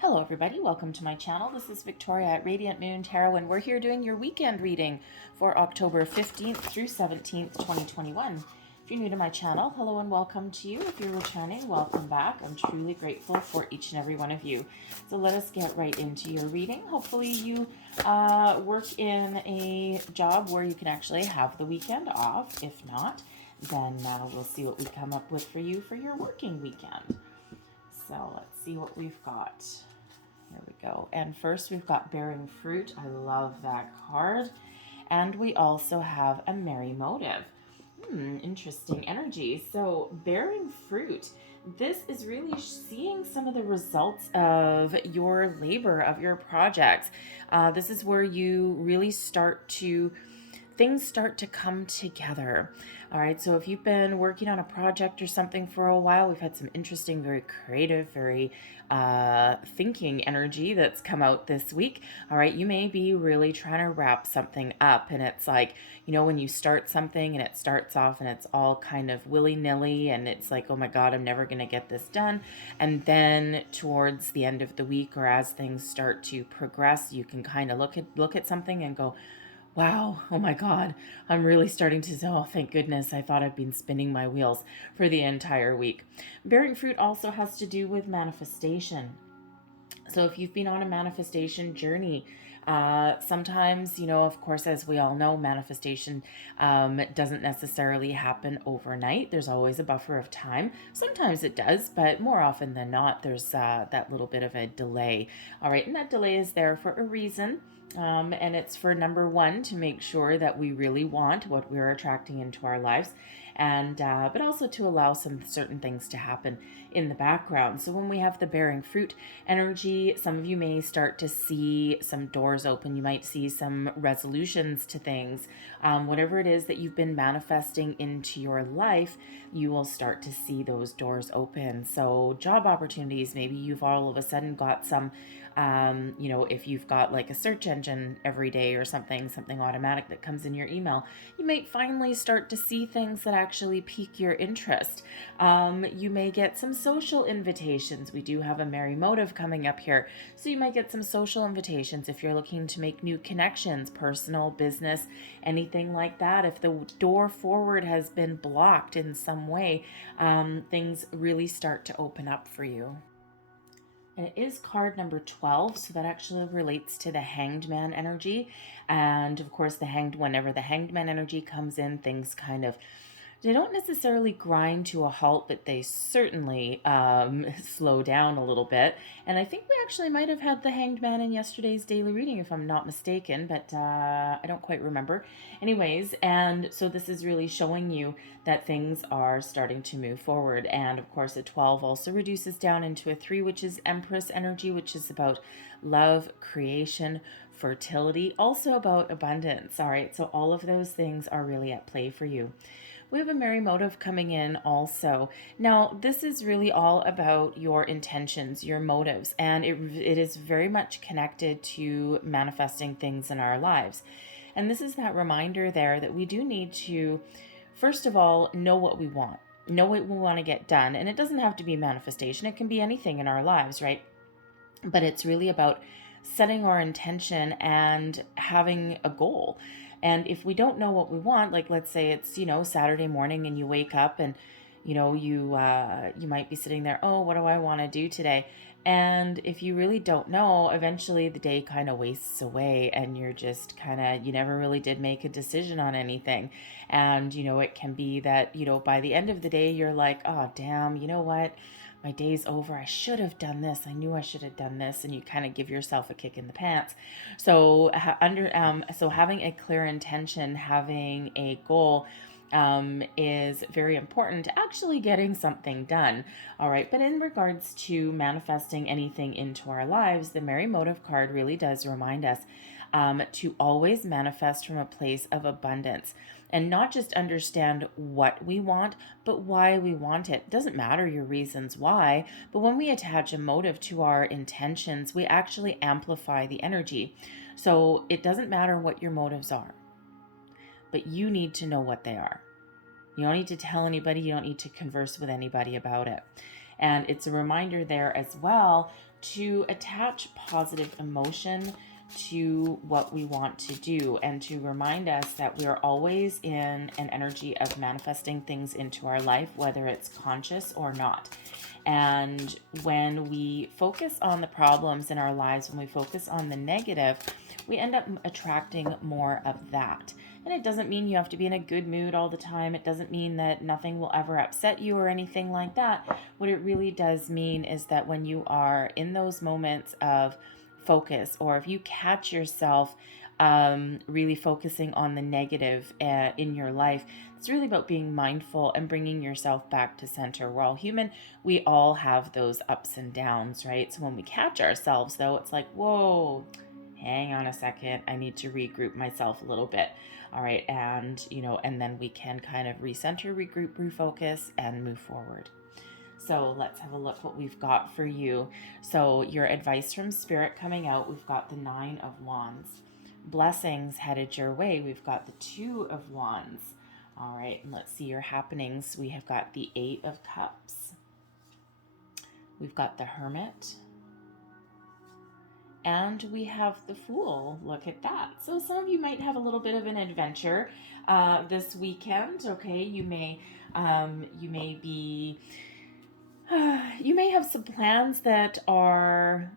Hello everybody, welcome to my channel. This is Victoria at Radiant Moon Tarot, and we're here doing your weekend reading for October 15th through 17th, 2021. If you're new to my channel, hello and welcome to you. If you're returning, welcome back. I'm truly grateful for each and every one of you. So let us get right into your reading. Hopefully you work in a job where you can actually have the weekend off. If not, then we'll see what we come up with for you for your working weekend. So let's see what we've got. Here we go. And first we've got Bearing Fruit. I love that card. And we also have a Merry Motive. Interesting energy. So Bearing Fruit. This is really seeing some of the results of your labor, of your projects. This is where you really things start to come together. All right, so if you've been working on a project or something for a while, we've had some interesting, very creative, very thinking energy that's come out this week. All right, you may be really trying to wrap something up, and it's like, when you start something and it starts off and it's all kind of willy-nilly and it's like, oh my God, I'm never going to get this done. And then towards the end of the week, or as things start to progress, you can kind of look at something and go, wow, oh my God, I'm really starting to say, oh, thank goodness, I thought I'd been spinning my wheels for the entire week. Bearing fruit also has to do with manifestation. So if you've been on a manifestation journey, sometimes, of course, as we all know, manifestation doesn't necessarily happen overnight. There's always a buffer of time. Sometimes it does, but more often than not, there's that little bit of a delay. All right, and that delay is there for a reason. And it's for number one, to make sure that we really want what we're attracting into our lives, and but also to allow some certain things to happen in the background. So when we have the bearing fruit energy, some of you may start to see some doors open. You might see some resolutions to things. Whatever it is that you've been manifesting into your life, you will start to see those doors open. So job opportunities, maybe you've all of a sudden got some if you've got like a search engine every day or something automatic that comes in your email, you might finally start to see things that actually pique your interest. You may get some social invitations. We do have a Merry Motive coming up here. So you might get some social invitations if you're looking to make new connections, personal, business, anything like that. If the door forward has been blocked in some way, things really start to open up for you. And it is card number 12, so that actually relates to the Hanged Man energy. And of course, whenever the Hanged Man energy comes in, things kind of, they don't necessarily grind to a halt, but they certainly slow down a little bit. And I think we actually might have had the Hanged Man in yesterday's daily reading, if I'm not mistaken, but I don't quite remember. Anyways, and so this is really showing you that things are starting to move forward. And of course, a 12 also reduces down into a 3, which is Empress energy, which is about love, creation, fertility, also about abundance. All right, so all of those things are really at play for you. We have a Merry Motive coming in also. Now, this is really all about your intentions, your motives, and it is very much connected to manifesting things in our lives. And this is that reminder there that we do need to, first of all, know what we want, know what we want to get done. And it doesn't have to be manifestation, it can be anything in our lives, right? But it's really about setting our intention and having a goal. And if we don't know what we want, like let's say it's, Saturday morning and you wake up and, you might be sitting there, oh, what do I want to do today? And if you really don't know, eventually the day kind of wastes away and you're just you never really did make a decision on anything. And, it can be that, by the end of the day, you're like, oh, damn, you know what? My day's over. I should have done this. I knew I should have done this. And you kind of give yourself a kick in the pants. So so having a clear intention, having a goal, is very important to actually getting something done. All right. But in regards to manifesting anything into our lives, the Merry Motive card really does remind us to always manifest from a place of abundance, and not just understand what we want, but why we want it. It doesn't matter your reasons why, but when we attach a motive to our intentions, we actually amplify the energy. So it doesn't matter what your motives are, but you need to know what they are. You don't need to tell anybody, you don't need to converse with anybody about it. And it's a reminder there as well to attach positive emotion to what we want to do, and to remind us that we are always in an energy of manifesting things into our life, whether it's conscious or not. And when we focus on the problems in our lives, when we focus on the negative, we end up attracting more of that. And it doesn't mean you have to be in a good mood all the time. It doesn't mean that nothing will ever upset you or anything like that. What it really does mean is that when you are in those moments of focus, or if you catch yourself really focusing on the negative in your life, it's really about being mindful and bringing yourself back to center. We're all human. We all have those ups and downs, right? So when we catch ourselves, though, it's like, whoa, hang on a second. I need to regroup myself a little bit. All right. And, and then we can kind of recenter, regroup, refocus, and move forward. So let's have a look what we've got for you. So your advice from Spirit coming out, we've got the 9 of Wands. Blessings headed your way, we've got the 2 of Wands. All right, and let's see your happenings. We have got the 8 of Cups. We've got the Hermit. And we have the Fool. Look at that. So some of you might have a little bit of an adventure this weekend. Okay, you may be... you may have some plans that are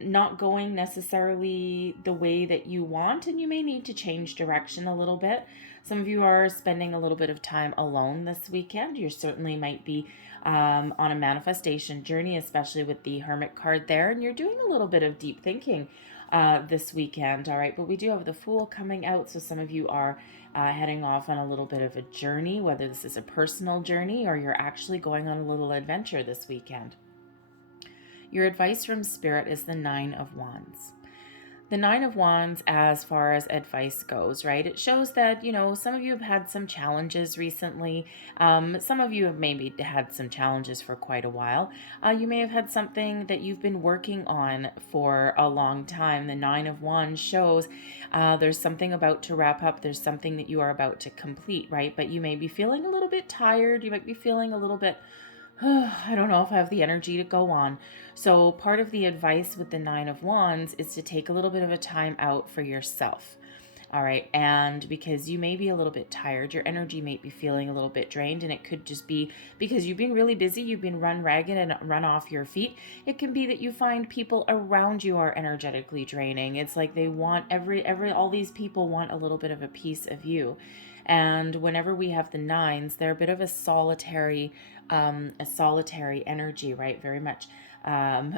not going necessarily the way that you want, and you may need to change direction a little bit. Some of you are spending a little bit of time alone this weekend. You certainly might be on a manifestation journey, especially with the Hermit card there, and you're doing a little bit of deep thinking this weekend. All right, but we do have the Fool coming out, so some of you are heading off on a little bit of a journey, whether this is a personal journey or you're actually going on a little adventure this weekend. Your advice from Spirit is the 9 of Wands. The 9 of Wands, as far as advice goes, right? It shows that, some of you have had some challenges recently. Some of you have maybe had some challenges for quite a while. You may have had something that you've been working on for a long time. The 9 of Wands shows there's something about to wrap up. There's something that you are about to complete, right? But you may be feeling a little bit tired. You might be feeling a little bit, I don't know if I have the energy to go on. So part of the advice with the 9 of Wands is to take a little bit of a time out for yourself. All right. And because you may be a little bit tired, your energy may be feeling a little bit drained, and it could just be because you've been really busy, you've been run ragged and run off your feet. It can be that you find people around you are energetically draining. It's like they want all these people want a little bit of a piece of you. And whenever we have the 9s, they're a bit of a solitary energy, right? Very much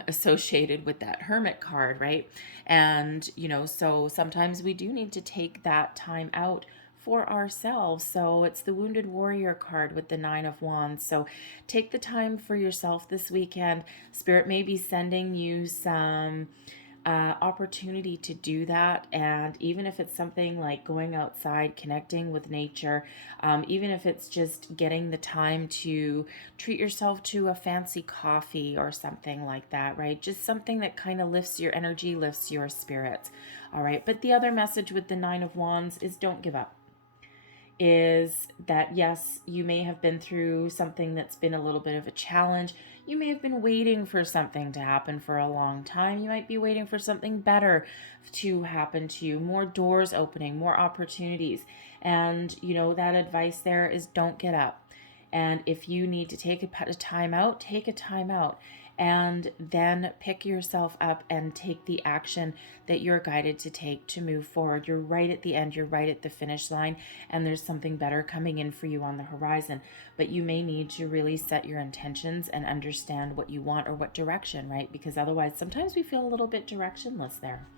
associated with that Hermit card, right? And, so sometimes we do need to take that time out for ourselves. So it's the Wounded Warrior card with the 9 of Wands. So take the time for yourself this weekend. Spirit may be sending you some opportunity to do that. And even if it's something like going outside, connecting with nature, even if it's just getting the time to treat yourself to a fancy coffee or something like that, right? Just something that kind of lifts your energy, lifts your spirits. All right. But the other message with the 9 of Wands is don't give up. Is that, yes, you may have been through something that's been a little bit of a challenge. You may have been waiting for something to happen for a long time. You might be waiting for something better to happen to you, more doors opening, more opportunities. And, that advice there is don't get up. And if you need to take a time out, take a time out. And then pick yourself up and take the action that you're guided to take to move forward. You're right at the end, you're right at the finish line, and there's something better coming in for you on the horizon. But you may need to really set your intentions and understand what you want or what direction, right? Because otherwise, sometimes we feel a little bit directionless there.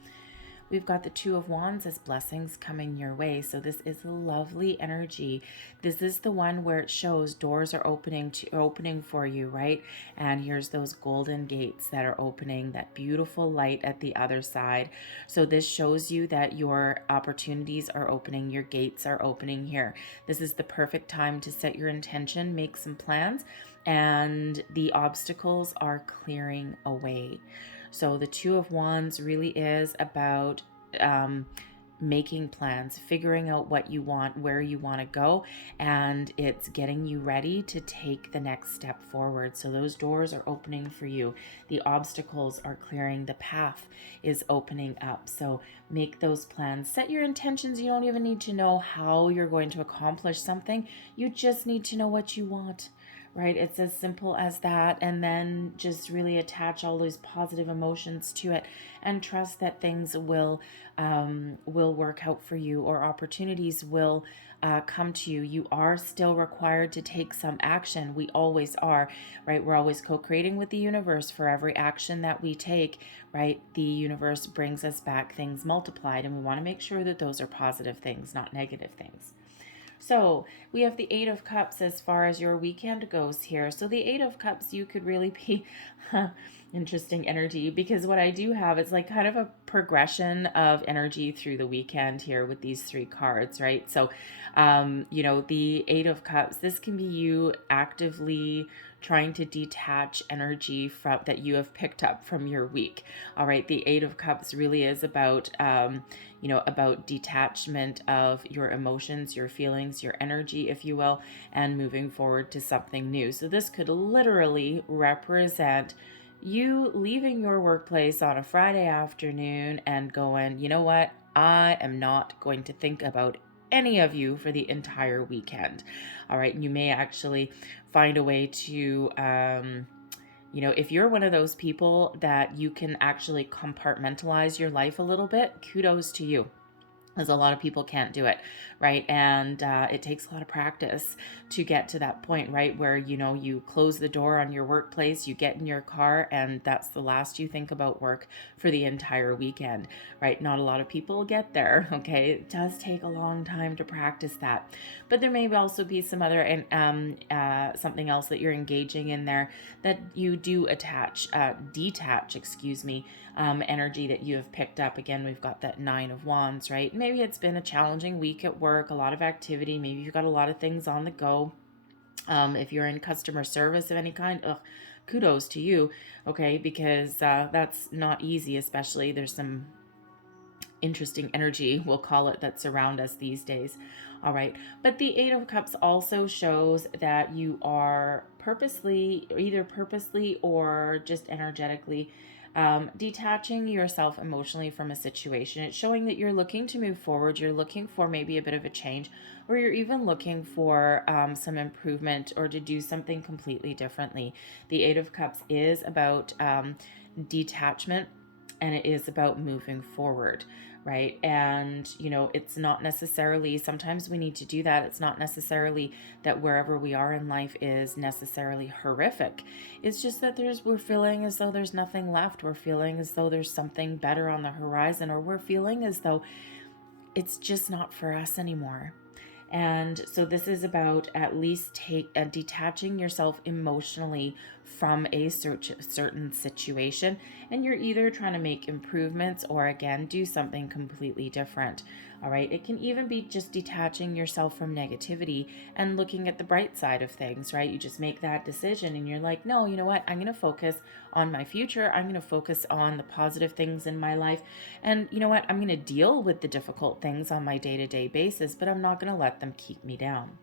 We've got the 2 of Wands as blessings coming your way. So this is a lovely energy. This is the one where it shows doors are opening for you, right? And here's those golden gates that are opening, that beautiful light at the other side. So this shows you that your opportunities are opening, your gates are opening here. This is the perfect time to set your intention, make some plans, and the obstacles are clearing away. So the 2 of Wands really is about making plans, figuring out what you want, where you want to go, and it's getting you ready to take the next step forward. So those doors are opening for you. The obstacles are clearing. The path is opening up. So make those plans. Set your intentions. You don't even need to know how you're going to accomplish something. You just need to know what you want. Right? It's as simple as that. And then just really attach all those positive emotions to it and trust that things will work out for you, or opportunities will come to you. You are still required to take some action. We always are, right? We're always co-creating with the universe. For every action that we take, right, the universe brings us back things multiplied. And we want to make sure that those are positive things, not negative things. So we have the Eight of Cups as far as your weekend goes here. So the Eight of Cups, you could really be interesting energy, because what I do have is like kind of a progression of energy through the weekend here with these three cards, right? So, the Eight of Cups, this can be you actively trying to detach energy from that you have picked up from your week. All right, the Eight of Cups really is about about detachment of your emotions, your feelings, your energy, if you will, and moving forward to something new. So this could literally represent you leaving your workplace on a Friday afternoon and going, you know what, I am not going to think about any of you for the entire weekend. All right, and you may actually find a way to if you're one of those people that you can actually compartmentalize your life a little bit, kudos to you. As a lot of people can't do it, right? And it takes a lot of practice to get to that point, right? Where, you close the door on your workplace, you get in your car, and that's the last you think about work for the entire weekend, right? Not a lot of people get there, okay? It does take a long time to practice that. But there may also be some other something else that you're engaging in there that you do detach, energy that you have picked up. Again, we've got that Nine of Wands, right? Maybe it's been a challenging week at work, a lot of activity. Maybe you've got a lot of things on the go. If you're in customer service of any kind, kudos to you, okay? Because that's not easy, especially there's some interesting energy, we'll call it, that's around us these days. All right. But the Eight of Cups also shows that you are either purposely or just energetically detaching yourself emotionally from a situation. It's showing that you're looking to move forward. You're looking for maybe a bit of a change, or you're even looking for some improvement or to do something completely differently. The Eight of Cups is about detachment, and it is about moving forward, right? And, it's not necessarily, sometimes we need to do that. It's not necessarily that wherever we are in life is necessarily horrific. It's just that we're feeling as though there's nothing left. We're feeling as though there's something better on the horizon, or we're feeling as though it's just not for us anymore. And so this is about at least detaching yourself emotionally from a certain situation, and you're either trying to make improvements or again do something completely different. All right, it can even be just detaching yourself from negativity and looking at the bright side of things, right? You just make that decision and you're like, no, you know what, I'm going to focus on my future. I'm going to focus on the positive things in my life, and you know what, I'm going to deal with the difficult things on my day-to-day basis, but I'm not going to let them keep me down.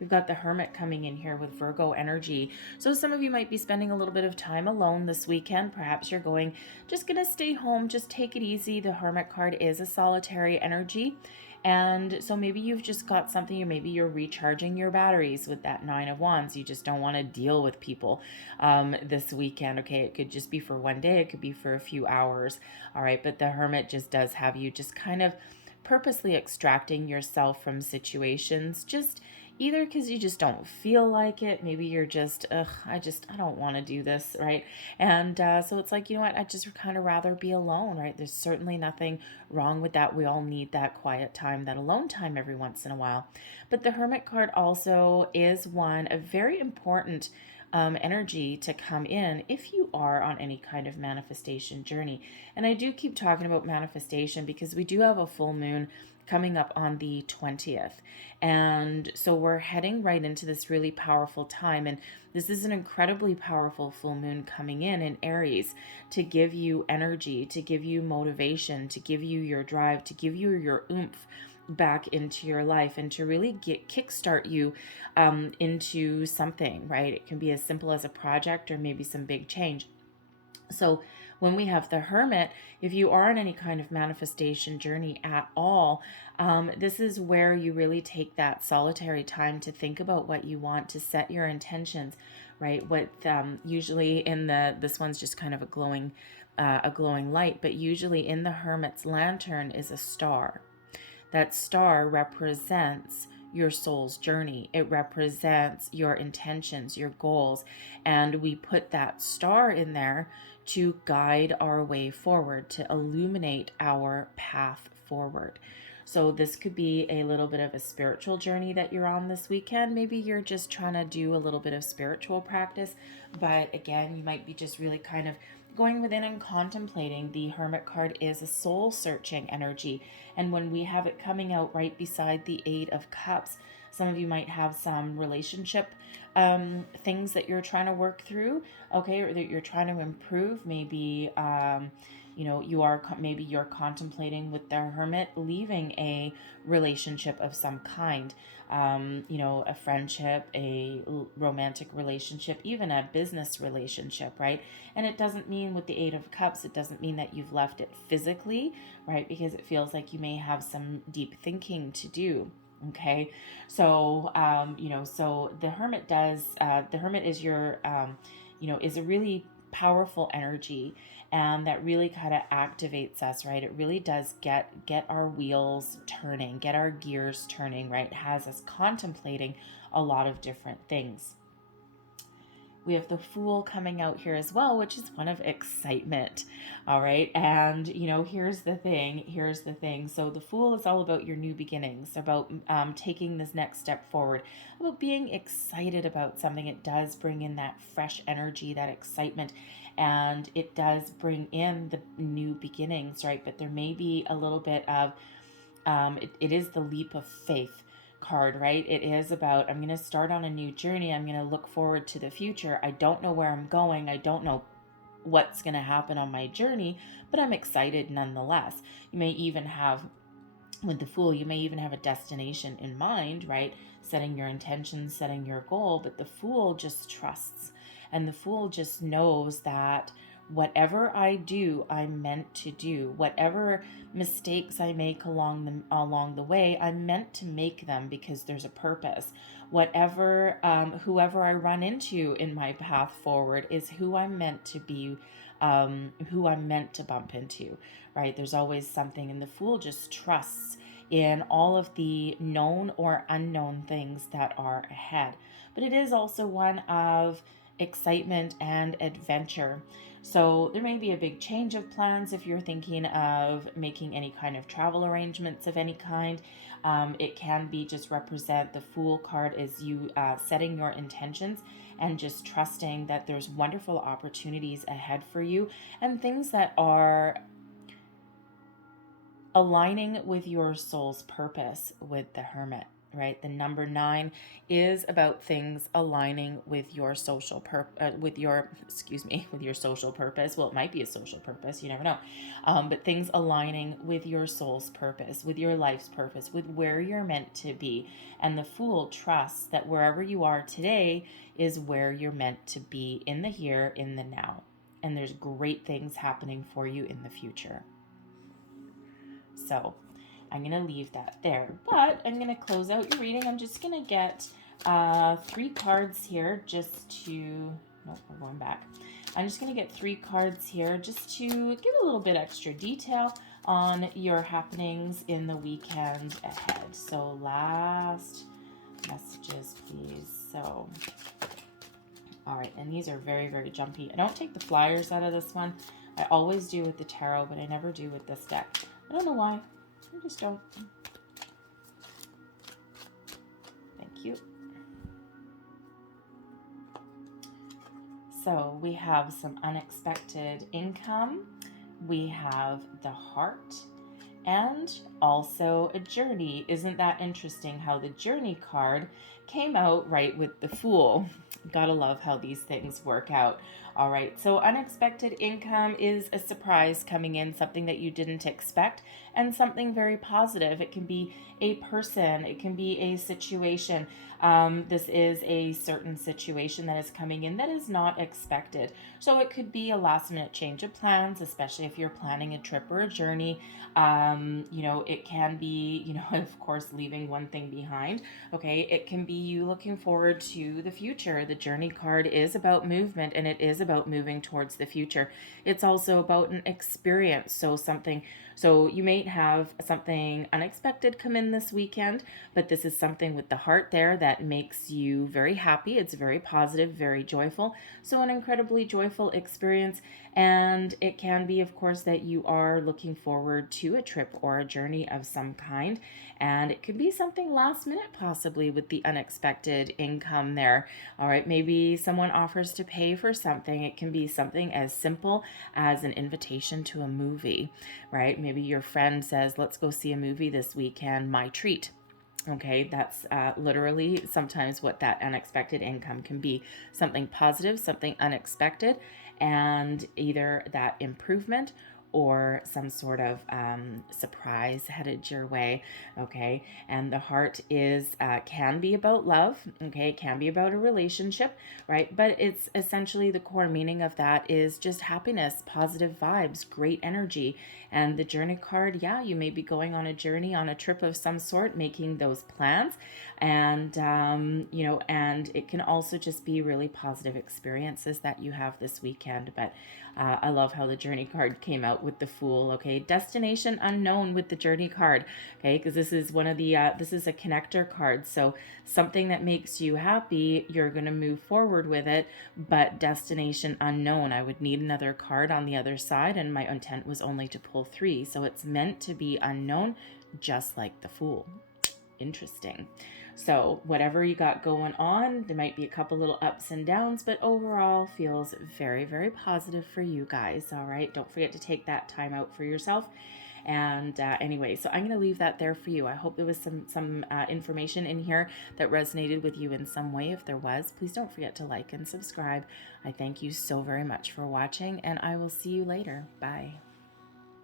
We've got the Hermit coming in here with Virgo energy. So some of you might be spending a little bit of time alone this weekend. Perhaps you're just going to stay home, just take it easy. The Hermit card is a solitary energy. And so maybe you've just got something, or maybe you're recharging your batteries with that Nine of Wands. You just don't want to deal with people this weekend. Okay, it could just be for one day. It could be for a few hours. All right, but the Hermit just does have you just kind of purposely extracting yourself from situations, just either because you just don't feel like it. Maybe you're just, I don't want to do this, right? And so it's like, you know what, I just kind of rather be alone, right? There's certainly nothing wrong with that. We all need that quiet time, that alone time every once in a while. But the Hermit card also is a very important energy to come in if you are on any kind of manifestation journey. And I do keep talking about manifestation because we do have a full moon coming up on the 20th. And so we're heading right into this really powerful time. And this is an incredibly powerful full moon coming in Aries to give you energy, to give you motivation, to give you your drive, to give you your oomph back into your life, and to really kickstart you into something, right? It can be as simple as a project or maybe some big change. So when we have the Hermit, if you are on any kind of manifestation journey at all, this is where you really take that solitary time to think about what you want, to set your intentions, right? What usually in this one's just kind of a glowing light, but usually in the Hermit's lantern is a star. That star represents your soul's journey. It represents your intentions, your goals, and we put that star in there to guide our way forward, to illuminate our path forward. So this could be a little bit of a spiritual journey that you're on this weekend. Maybe you're just trying to do a little bit of spiritual practice, but again, you might be just really kind of going within and contemplating. The Hermit card is a soul searching energy, and when we have it coming out right beside the Eight of Cups, some of you might have some relationship things that you're trying to work through, okay, or that you're trying to improve. Maybe maybe you're contemplating with the Hermit leaving a relationship of some kind, a friendship, a romantic relationship, even a business relationship, right? And it doesn't mean with the Eight of Cups, it doesn't mean that you've left it physically, right? Because it feels like you may have some deep thinking to do. Okay, so so the Hermit is your is a really powerful energy, and that really kind of activates us, right? It really does get our wheels turning, get our gears turning, right? It has us contemplating a lot of different things. We have the Fool coming out here as well, which is one of excitement. All right. And, here's the thing. So the Fool is all about your new beginnings, about taking this next step forward, about being excited about something. It does bring in that fresh energy, that excitement, and it does bring in the new beginnings, right? But there may be a little bit of, it is the leap of faith card, right? It is about, I'm going to start on a new journey. I'm going to look forward to the future. I don't know where I'm going. I don't know what's going to happen on my journey, but I'm excited nonetheless. You may even have, with the Fool, you may even have a destination in mind, right? Setting your intentions, setting your goal, but the Fool just trusts. And the Fool just knows that whatever I do, I'm meant to do. Whatever mistakes I make along the way, I'm meant to make them because there's a purpose. Whatever, whoever I run into in my path forward is who I'm meant to be, who I'm meant to bump into, right? There's always something, and the Fool just trusts in all of the known or unknown things that are ahead. But it is also one of excitement and adventure. So there may be a big change of plans if you're thinking of making any kind of travel arrangements of any kind. It can be just represent the Fool card as you setting your intentions and just trusting that there's wonderful opportunities ahead for you and things that are aligning with your soul's purpose with the Hermit. Right, the number 9 is about things aligning with your social with your social purpose. Well, it might be a social purpose, you never know, but things aligning with your soul's purpose, with your life's purpose, with where you're meant to be. And the Fool trusts that wherever you are today is where you're meant to be, in the here, in the now, and there's great things happening for you in the future. So I'm going to leave that there, but I'm going to close out your reading. I'm just going to get 3 cards here just to, nope, we're going back. I'm just going to get 3 cards here just to give a little bit extra detail on your happenings in the weekend ahead. So last messages, please. So, all right, and these are very, very jumpy. I don't take the flyers out of this one. I always do with the tarot, but I never do with this deck. I don't know why. I just don't. Thank you. So we have some unexpected income, we have the heart, and also a journey. Isn't that interesting how the journey card came out right with the Fool? Gotta love how these things work out. All right, so unexpected income is a surprise coming in, something that you didn't expect, and something very positive. It can be a person, it can be a situation. This is a certain situation that is coming in that is not expected. So it could be a last minute change of plans, especially if you're planning a trip or a journey. It can be, of course, leaving one thing behind. Okay, it can be you looking forward to the future. The journey card is about movement, and it is about moving towards the future. It's also about an experience. So you may have something unexpected come in this weekend, but this is something with the heart there that makes you very happy. It's very positive, very joyful. So an incredibly joyful experience. And it can be, of course, that you are looking forward to a trip or a journey of some kind. And it could be something last minute, possibly, with the unexpected income there. All right, maybe someone offers to pay for something. It can be something as simple as an invitation to a movie, right? Maybe your friend says, let's go see a movie this weekend, my treat. Okay, that's literally sometimes what that unexpected income can be. Something positive, something unexpected, and either that improvement or some sort of surprise headed your way. Okay, and the heart is can be about love. Okay, it can be about a relationship, right? But it's essentially the core meaning of that is just happiness, positive vibes, great energy. And the journey card, yeah, you may be going on a journey, on a trip of some sort, making those plans, and and it can also just be really positive experiences that you have this weekend. But I love how the journey card came out with the Fool. Okay, destination unknown with the journey card. Okay, because this is one of the this is a connector card. So something that makes you happy, you're gonna move forward with it. But destination unknown, I would need another card on the other side, and my intent was only to pull 3. So it's meant to be unknown, just like the Fool. Interesting. So whatever you got going on, there might be a couple little ups and downs, but overall feels very, very positive for you guys. All right, don't forget to take that time out for yourself. And anyway, so I'm going to leave that there for you. I hope there was some information in here that resonated with you in some way. If there was, please don't forget to like and subscribe. I thank you so very much for watching, and I will see you later. Bye.